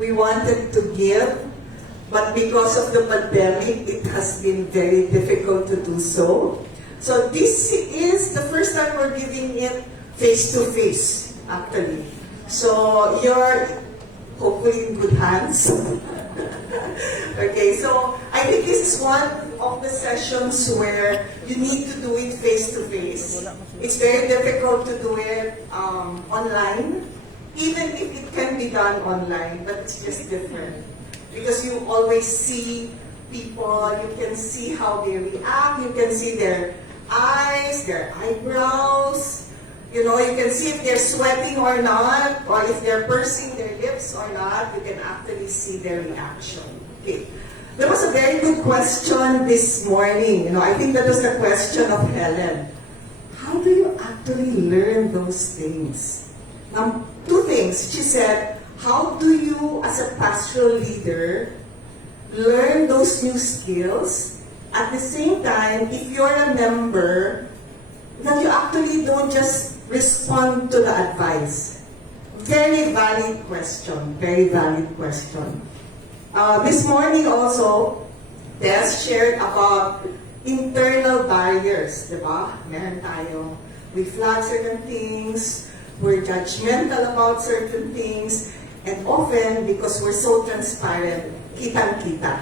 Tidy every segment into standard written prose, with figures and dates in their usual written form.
We wanted to give, but because of the pandemic, it has been very difficult to do so. So this is the first time we're giving it face-to-face, actually. So you're hopefully in good hands. Okay, so I think this is one of the sessions where you need to do it face-to-face. It's very difficult to do it online, even if it can be done online, but it's just different. Because you always see people, you can see how they react, you can see their eyes, their eyebrows, you know, you can see if they're sweating or not, or if they're pursing their lips or not, you can actually see their reaction. Okay. There was a very good question this morning. You know, I think that was the question of Helen. How do you actually learn those things? Two things. She said, how do you, as a pastoral leader, learn those new skills? At the same time, if you're a member, that you actually don't just respond to the advice. Very valid question. Very valid question. This morning also, Des shared about internal barriers, di ba? Meron tayo. We flag certain things, we're judgmental about certain things, and often, because we're so transparent, kitang-kita.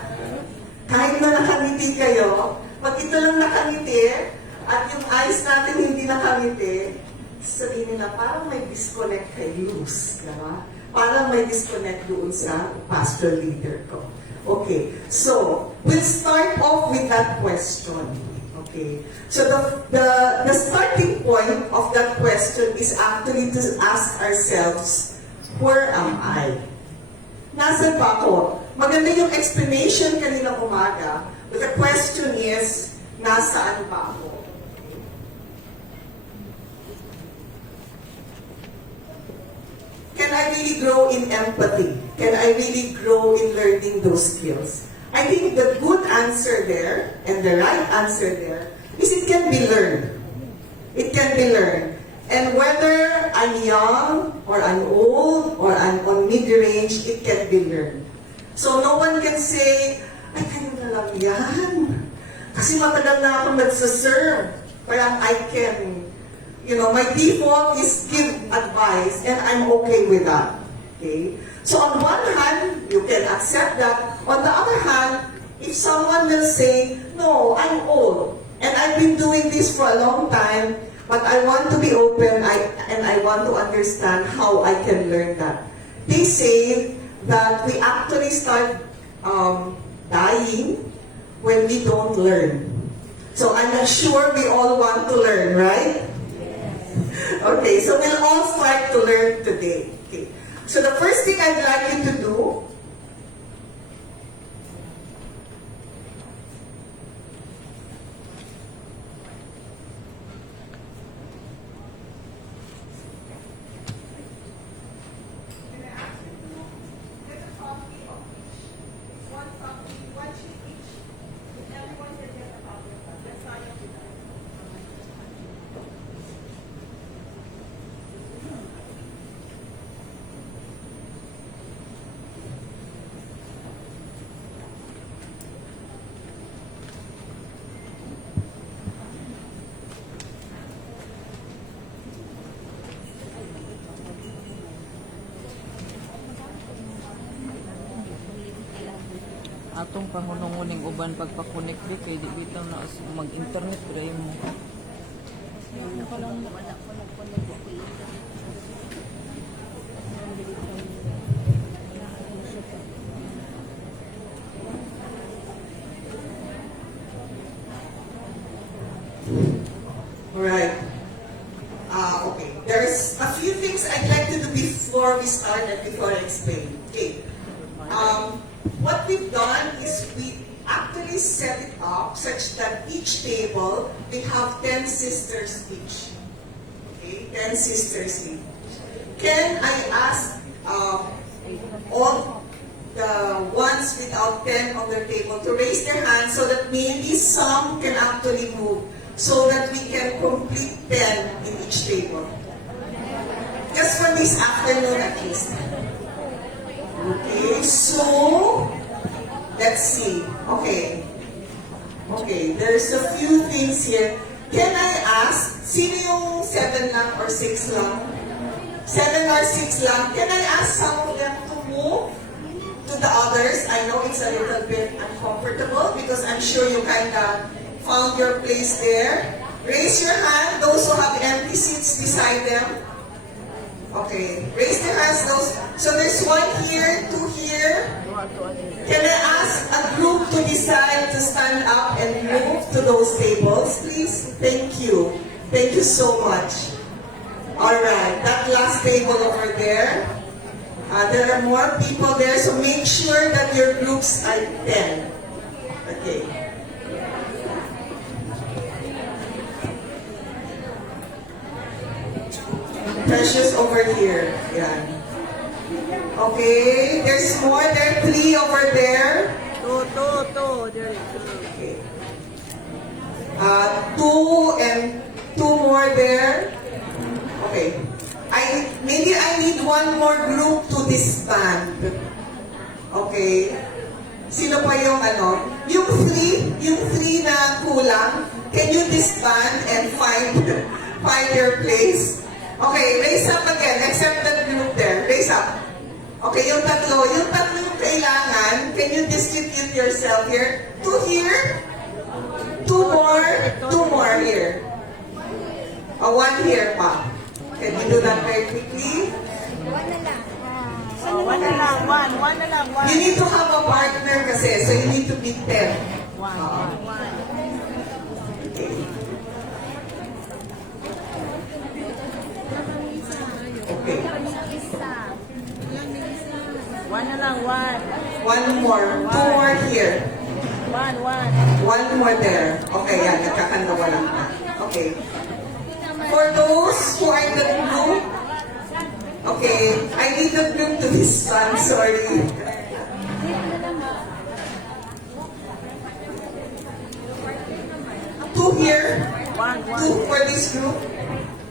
Kahit na nakangiti kayo, pag ito lang nakangiti, at yung eyes natin hindi nakangiti, sabihin nila, parang may disconnect kay Luz, diba? Parang may disconnect doon sa pastor leader ko. Okay, so, we'll start off with that question. Okay, so the starting point of that question is actually to ask ourselves, where am I? Nasaan ba ako? Maganda yung explanation kaninang umaga, but the question is, nasaan ba ako? Can I really grow in empathy? Can I really grow in learning those skills? I think the good answer there, and the right answer there, is it can be learned. It can be learned. And whether I'm young, or I'm old, or I'm on mid-range, it can be learned. So no one can say, ay, kayo na lang yan. Kasi matagal na akong nagsaserve. Parang I can, you know, my default is give advice, and I'm okay with that. Okay? So on one hand, you can accept that. On the other hand, if someone will say, no, I'm old, and I've been doing this for a long time, but I want to be open, and I want to understand how I can learn that. They say that we actually start dying when we don't learn. So I'm not sure we all want to learn, right? Okay, so we'll all start to learn today. Okay. So the first thing I'd like you to do, atong pangununguning uban pagpakunik di kay di bitaw na mag-internet dai mo. Alright. Okay. There's a few things I'd like to do before we start and before I explain. Okay. What we've done is we actually set it up such that each table, we have 10 sisters each. Okay, 10 sisters each. Can I ask all the ones without 10 on their table to raise their hands so that maybe some can actually move so that we can complete 10 in each table? Just for this afternoon at least. Okay. Okay, so, let's see. Okay. Okay, there's a few things here. Can I ask, sino yung 7 lang or 6 lang? 7 or 6 lang. Can I ask some of them to move to the others? I know it's a little bit uncomfortable because I'm sure you kind of found your place there. Raise your hand, those who have empty seats beside them. Okay, raise their hands, those. So there's 1 here, 2 here. Can I ask a group to decide to stand up and move to those tables, please? Thank you. Thank you so much. Alright, that last table over there. There are more people there, so make sure that your groups are 10. Okay. Precious over here. Yeah. Okay, there's more. There are 3 over there. Two. Okay. 2 and 2 more there. Okay. Maybe I need 1 more group to disband. Okay. Sino pa yung ano? Yung 3 na kulang, can you disband and find your place? Okay, raise up again, except that group there. Raise up. Okay, yung tatlo yung kailangan, can you distribute yourself here? 2 here, 2 more here. 1 here pa. Can you do that very quickly? One na lang. You need to have a partner kasi, so you need to be 10. One. Okay. Okay. One na lang, one. 1 more. 2 more here. One. 1 more there. Okay, yan. Nagkakalawa lang. Okay. For those who are in the group, okay, I need the group to disband. Sorry. Two here. One. 2 for this group.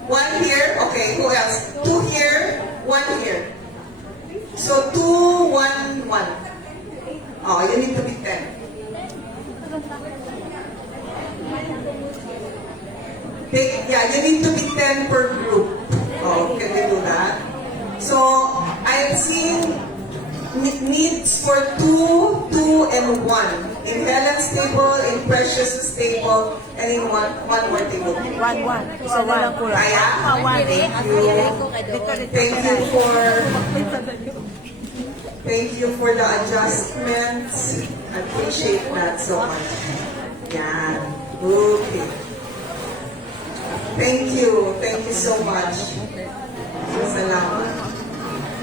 1 here. Okay, who else? 2 here. 1 here. So 2, 1, 1. Oh, you need to be 10. You need to be 10 per group. Oh, can you do that? So, I'm seeing needs for 2, and 1. In Helen's table, in Precious's table, and in one more table. One. Isa na lang kulang. Kaya? One. Thank you for the adjustments. I appreciate that so much. Yan. Okay. Thank you so much. Salamat.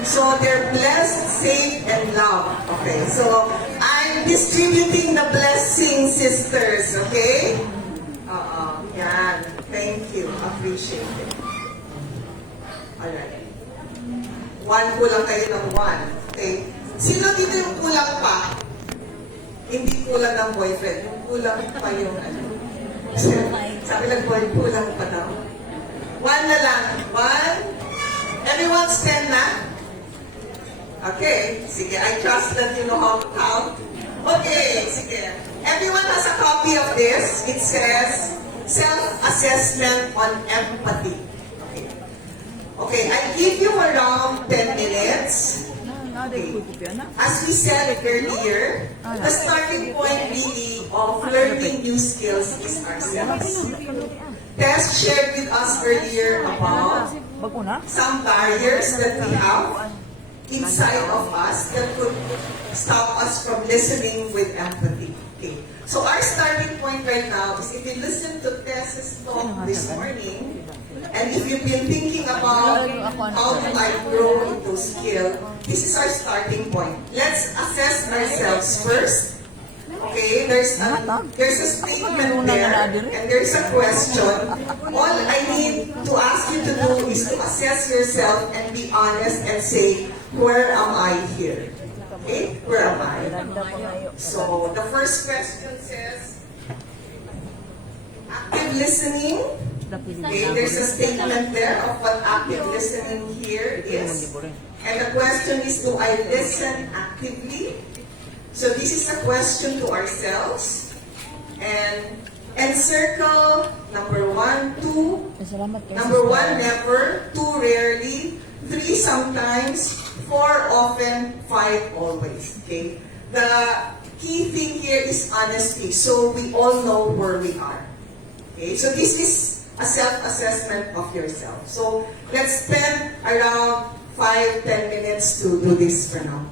So they're blessed, safe, and loved. Okay, so I'm distributing the blessing, sisters. Okay? Yan. Thank you. Appreciate it. Alright. 1 kulang kayo ng 1. Okay? Sino dito yung kulang pa? Hindi kulang ng boyfriend. Yung kulang pa yung ano. Sabi ng boy, kulang pa daw. 1 na lang. 1. Everyone stand na? Okay. Sige, I trust that you know how to count. Okay, sige. Everyone has a copy of this. It says, Self-Assessment on Empathy. Okay, I give you around 10 minutes. Okay. As we said earlier, the starting point really of learning new skills is ourselves. Tess shared with us earlier about some barriers that we have inside of us that could stop us from listening with empathy. Okay. So our starting point right now is if you listen to Tess's talk this morning, and if you've been thinking about how do I grow into skill, this is our starting point. Let's assess ourselves first. Okay, there's a statement there, and there's a question. All I need to ask you to do is to assess yourself and be honest and say, where am I here? Okay, where am I? So the first question says, active listening. Okay, there's a statement there of what active listening here is. And the question is, do I listen actively? So this is a question to ourselves. And encircle number 1, 2. Number 1, never. 2, rarely. 3, sometimes. 4, often. 5, always. Okay? The key thing here is honesty. So we all know where we are. Okay? So this is a self-assessment of yourself. So let's spend around 5-10 minutes to do this for now.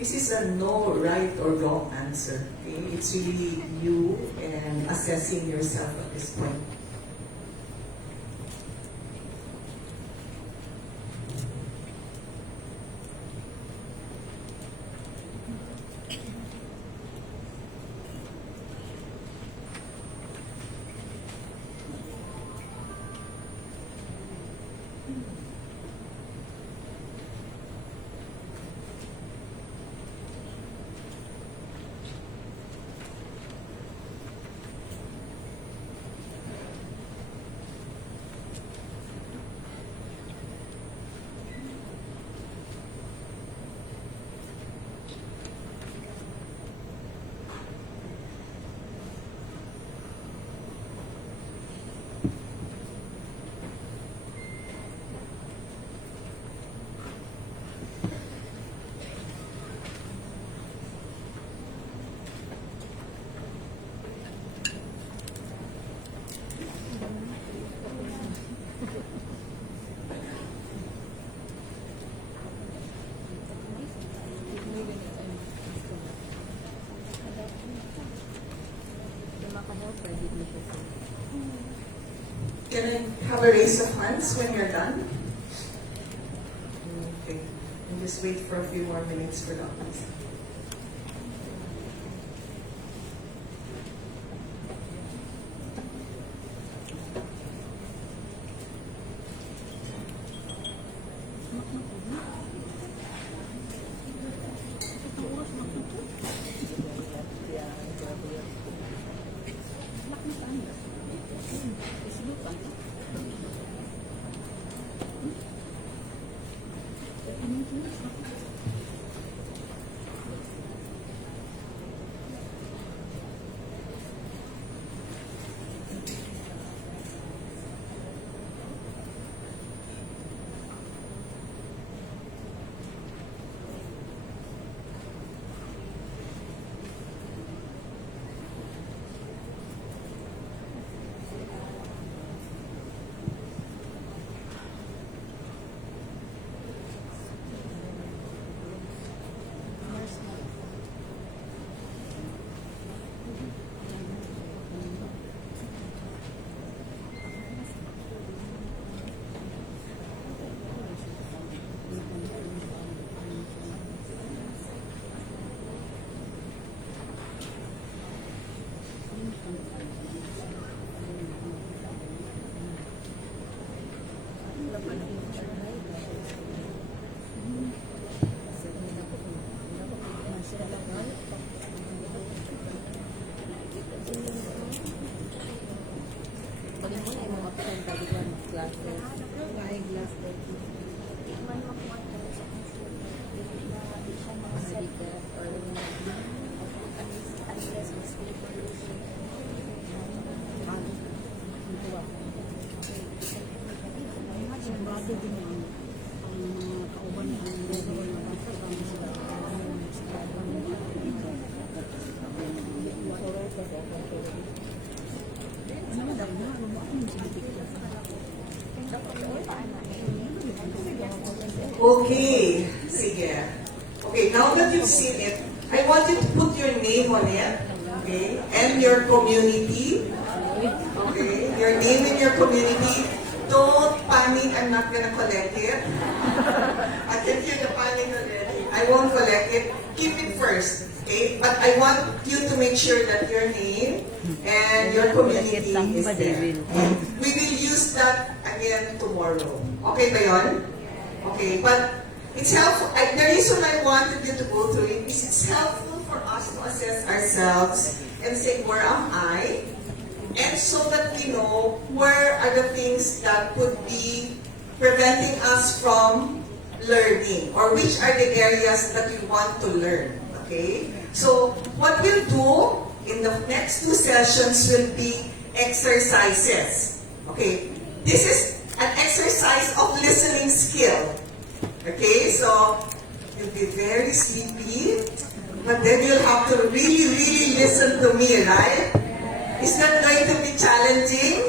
This is a no right or wrong answer. Okay? It's really you and assessing yourself at this point. Can I have a raise of hands when you're done? Okay. And just wait for a few more minutes for that, please. Okay, sige. Okay, now that you've seen it, I want you to put your name on it, okay, and your community, okay, your name and your community. Don't panic, I'm not gonna collect it. I can hear the panic already. I won't collect it. Keep it first, okay? But I want you to make sure that your name and your community is there. We will use that again tomorrow. Okay ba yun? Okay, but it's helpful. The reason I wanted you to go through it is it's helpful for us to assess ourselves and say, where am I? And so that we know where are the things that could be preventing us from learning, or which are the areas that we want to learn. Okay? So what we'll do in the next 2 sessions will be exercises. Okay? This is an exercise of listening skill. Okay, so you'll be very sleepy, but then you'll have to really, really listen to me, right? Is that going to be challenging?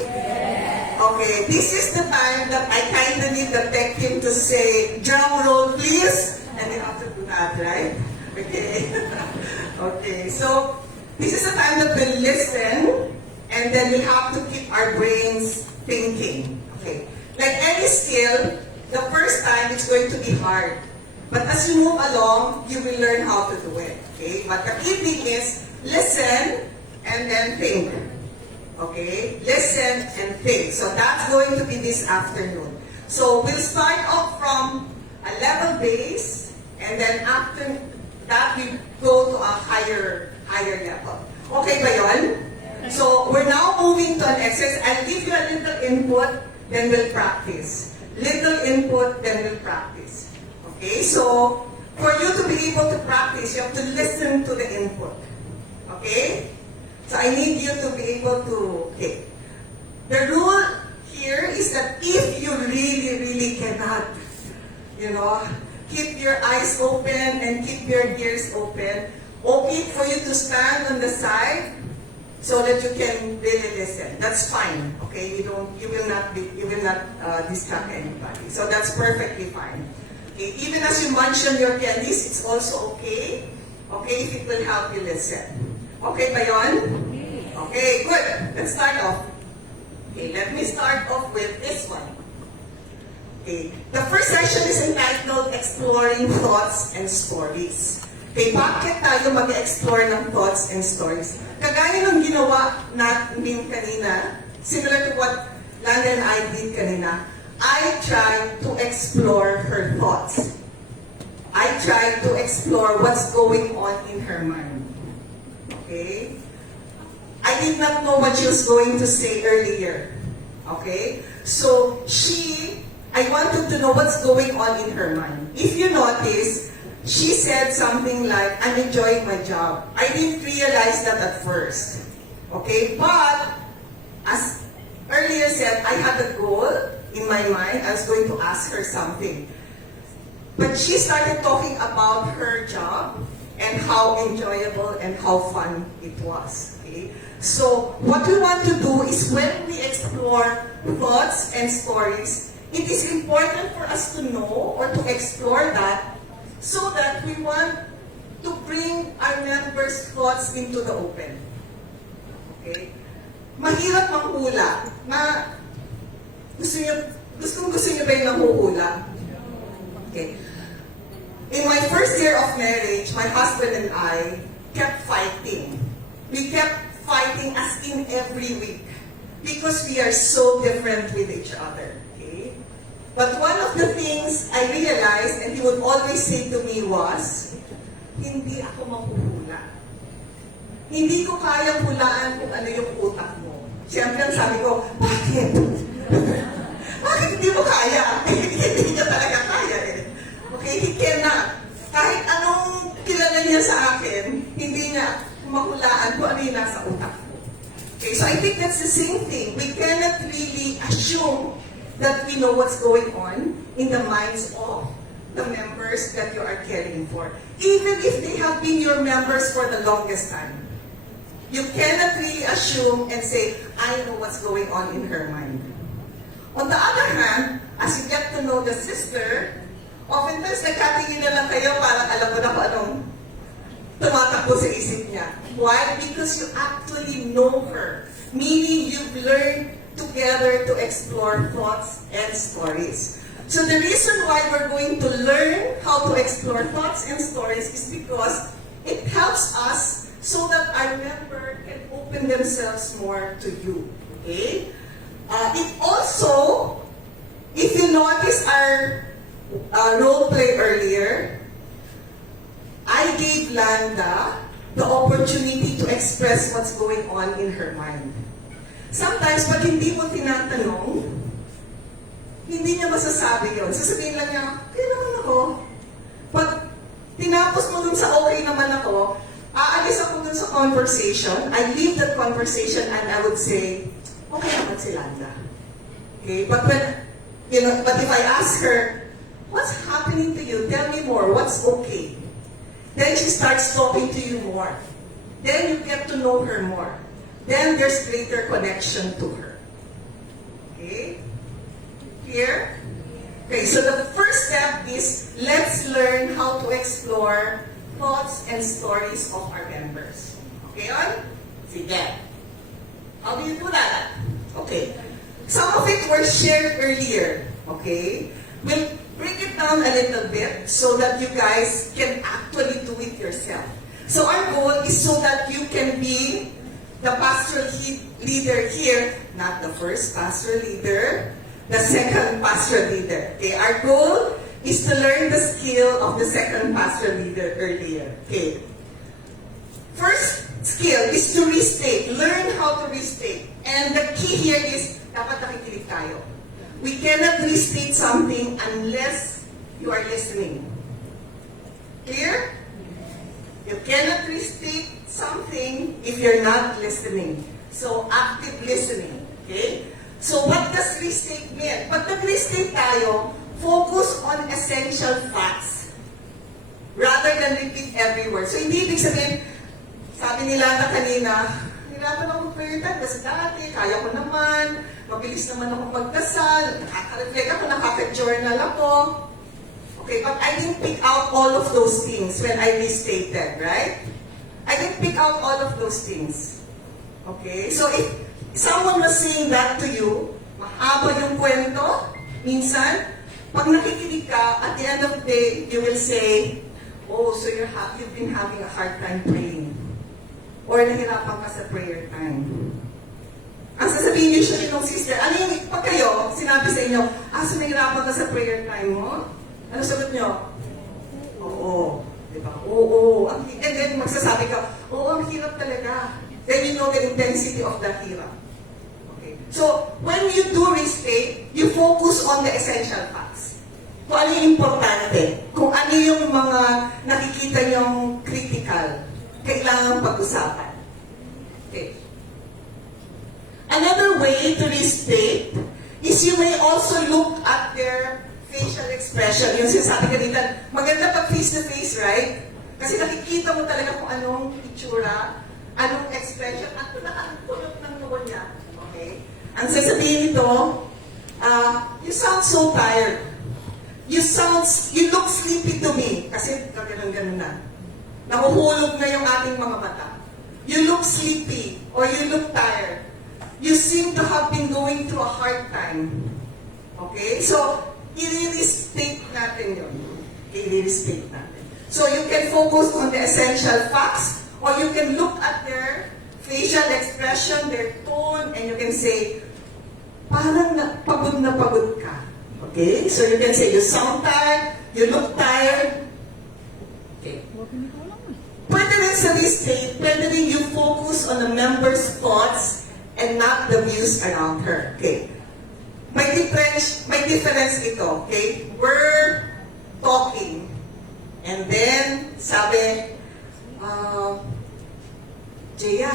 Okay, this is the time that I kind of need the tech team to say, drum roll please, and you have to do that, right? Okay, okay, so this is the time that we'll listen, and then we'll have to keep our brains thinking. Okay. Like any skill, the first time it's going to be hard. But as you move along, you will learn how to do it. Okay? But the key thing is listen and then think. Okay? Listen and think. So that's going to be this afternoon. So we'll start off from a level base, and then after that we go to a higher level. Okay ba yun? So we're now moving to an exercise. I'll give you a little input, then we'll practice. Little input, then we'll practice. Okay, so for you to be able to practice, you have to listen to the input. Okay? So I need you to be able to, okay. The rule here is that if you really, really cannot, keep your eyes open and keep your ears open, okay for you to stand on the side, so that you can really listen. That's fine. Okay, you will not distract anybody. So that's perfectly fine. Okay, even as you mention your candies, it's also okay. Okay, if it will help you listen. Okay ba yun? Okay, good. Let's start off. Okay, let me start off with this one. Okay, the first session is entitled Exploring Thoughts and Stories. Okay, bakit tayo mag-explore ng thoughts and stories? Kagaya ng ginawa natin kanina, similar to what Landa and I did kanina, I tried to explore her thoughts. I tried to explore what's going on in her mind. Okay? I did not know what she was going to say earlier. Okay? So, I wanted to know what's going on in her mind. If you notice, she said something like, I'm enjoying my job. I didn't realize that at first. Okay? But, as earlier said, I had a goal in my mind. I was going to ask her something. But she started talking about her job and how enjoyable and how fun it was. Okay? So, what we want to do is when we explore thoughts and stories, it is important for us to know or to explore that so that we want to bring our members' thoughts into the open. Okay? Mahirap manghula na gusto niyo ba yung nanghuhula? Okay. In my first year of marriage, my husband and I kept fighting. We kept fighting as in every week because we are so different with each other. Okay? But one of the things I realized, and he would always say to me was, hindi ako mahuhula. Hindi ko kayang hulaan kung ano yung utak mo. Siyempre, sabi ko, bakit? Bakit hindi mo kaya? Hindi niya talaga kaya eh. Okay, he cannot. Kahit anong kilala niya sa akin, hindi niya mahulaan kung ano yung nasa utak mo. Okay, so I think that's the same thing. We cannot really assume that we know what's going on in the minds of the members that you are caring for. Even if they have been your members for the longest time. You cannot really assume and say, I know what's going on in her mind. On the other hand, as you get to know the sister, oftentimes nagkatingin na lang kayo parang alam mo na kung anong tumatakbo sa isip niya. Why? Because you actually know her. Meaning you've learned together to explore thoughts and stories. So the reason why we're going to learn how to explore thoughts and stories is because it helps us so that our member can open themselves more to you. Okay? It also, if you notice our role play earlier, I gave Landa the opportunity to express what's going on in her mind. Sometimes, pag hindi mo tinatanong, hindi niya masasabi yun. Sasabihin lang niya, okay naman ako. Pag tinapos mo dun sa okay naman ako, aalis ako dun sa conversation, I leave that conversation and I would say, okay naman si Landa. Okay? But if I ask her, what's happening to you? Tell me more. What's okay? Then she starts talking to you more. Then you get to know her more. Then there's greater connection to her. Okay? Here? Okay, so the first step is let's learn how to explore thoughts and stories of our members. Okay on? Sige. How do you do that? Okay. Some of it were shared earlier. Okay? We'll break it down a little bit so that you guys can actually do it yourself. So our goal is so that you can be the pastoral leader here, not the first pastoral leader, the second pastoral leader. Okay, our goal is to learn the skill of the second pastoral leader earlier. Okay. First skill is to restate. Learn how to restate. And the key here is, dapat nakikinig tayo. We cannot restate something unless you are listening. Clear? You cannot restate something if you're not listening. So, active listening. Okay? So, what does restate mean? Pag nag-restate tayo, focus on essential facts rather than repeat every word. So, hindi ibig sabihin, sabi nila na kanina, nilatan ako mag-prayer kasi dati, kaya ko naman, mabilis naman ako magdasal, nakaka-reflect ako, nakaka-journal ako. Okay, but I didn't pick out all of those things when I restated, right? I didn't pick out all of those things. Okay, so if someone was saying that to you, mahaba yung kwento, minsan, pag nakikinig ka, at the end of the day, you will say, oh, so you've been having a hard time praying. Or nahirapan ka sa prayer time. Ang sasabihin usually ng sister, ano yung, pag kayo, sinabi sa inyo, so nahirapan ka sa prayer time mo? Ano sagot nyo? Oo. Diba? Oo. And then magsasabi ka, oo, ang hirap talaga. Then you know the intensity of that hirap. Okay. So, when you do risk faith, you focus on the essential facts. Kung ano yung importante. Kung ano yung mga nakikita yung critical. Kailangan pag-usapan. Okay. Another way to risk faith is you may also look at their facial expression. Yung sinasabi kanina, maganda pag face-to-face, right? Kasi nakikita mo talaga kung anong itsura, anong expression, at nakakapulot ng noo niya. Okay? Ang sasabihin nito, you sound so tired. You look sleepy to me. Kasi ganun-ganun na. Nahuhulog na yung ating mga mata. You look sleepy or you look tired. You seem to have been going through a hard time. Okay? So, i-restate natin yun. I-restate natin. So, you can focus on the essential facts or you can look at their facial expression, their tone, and you can say, parang pagod na pagod ka. Okay? So, you can say, you sound tired, you look tired. Okay. Pwede rin sa this state, pwede rin you focus on the member's thoughts and not the views around her. Okay. May difference ito. Okay. We're talking. And then, sabi, Jaya,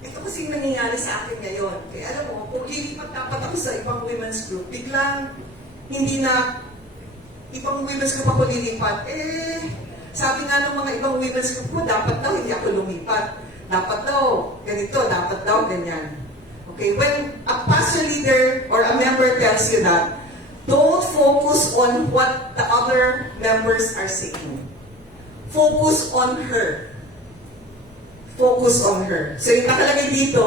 ito kasing nangyayari sa akin ngayon. Okay, alam mo, kung lilipat dapat ako sa ibang women's group, biglang hindi na ibang women's group ako lilipat. Sabi nga ng mga ibang women's group ko, dapat daw hindi ako lumipat. Dapat daw ganito, dapat daw ganyan. Okay, when a pastor leader or a member tells you that, don't focus on what the other members are saying. Focus on her. Focus on her. So yung nakalagay dito,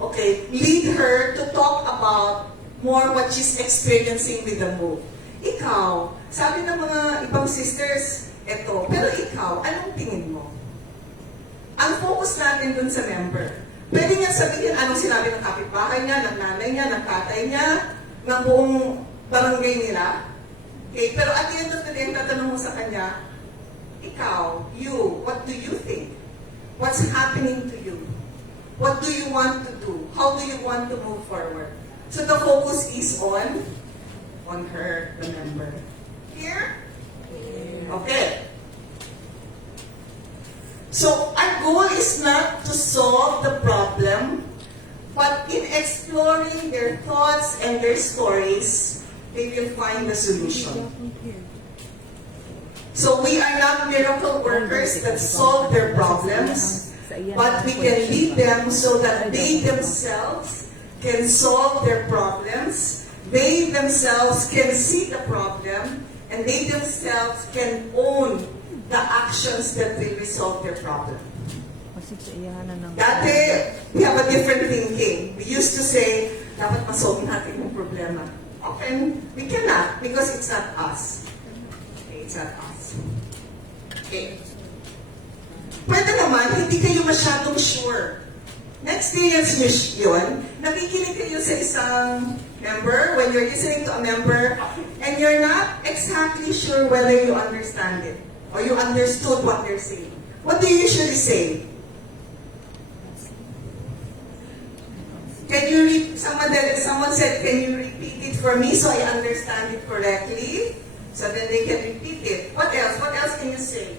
okay, lead her to talk about more what she's experiencing with the move. Ikaw, sabi ng mga ibang sisters, eto, pero ikaw, anong tingin mo? Ang focus natin dun sa member. Pwede niya sabihin anong sinabi ng kapitbahay niya, ng nanay niya, ng tatay niya, ng buong barangay nila. Okay, pero at the end of the day, tatanong mo sa kanya, ikaw, you, what do you think? What's happening to you? What do you want to do? How do you want to move forward? So the focus is on her, the member. Here? Okay. So our goal is not to solve the problem, but in exploring their thoughts and their stories, they will find the solution. So we are not miracle workers that solve their problems, but we can lead them so that they themselves can solve their problems, they themselves can see the problem, and they themselves can own the actions that will resolve their problem. Dati, we have a different thinking. We used to say, dapat masolve natin yung problema. Often, we cannot because it's not us. Okay, it's not us. Okay. Pwede naman, hindi kayo masyadong sure. Na-experience nyo yun, nakikinig kayo sa isang member, when you're listening to a member, and you're not exactly sure whether you understand it, or you understood what they're saying. What do you usually say? Can you someone said, can you repeat it for me so I understand it correctly? So then they can repeat it. What else? What else can you say?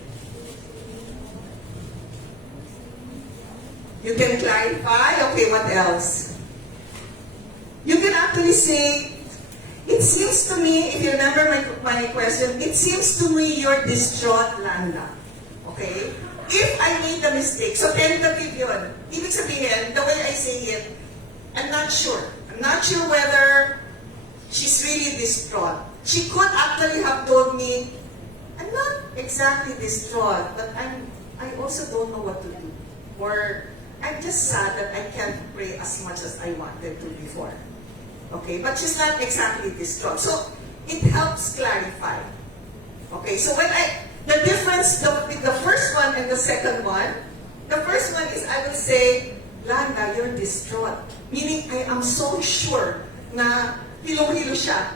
You can clarify. Okay, what else? You can actually say, it seems to me, if you remember my question, it seems to me you're distraught, Landa. Okay? If I made a mistake, so tentative yun. Ibig sabihin, the way I say it, I'm not sure. I'm not sure whether she's really distraught. She could actually have told me, I'm not exactly distraught, but I also don't know what to do. Or I'm just sad that I can't pray as much as I wanted to before. Okay, but she's not exactly distraught. So it helps clarify. Okay, so the difference, the first one and the second one, the first one is I will say, Landa, you're distraught. Meaning, I am so sure na hilong-hilo siya.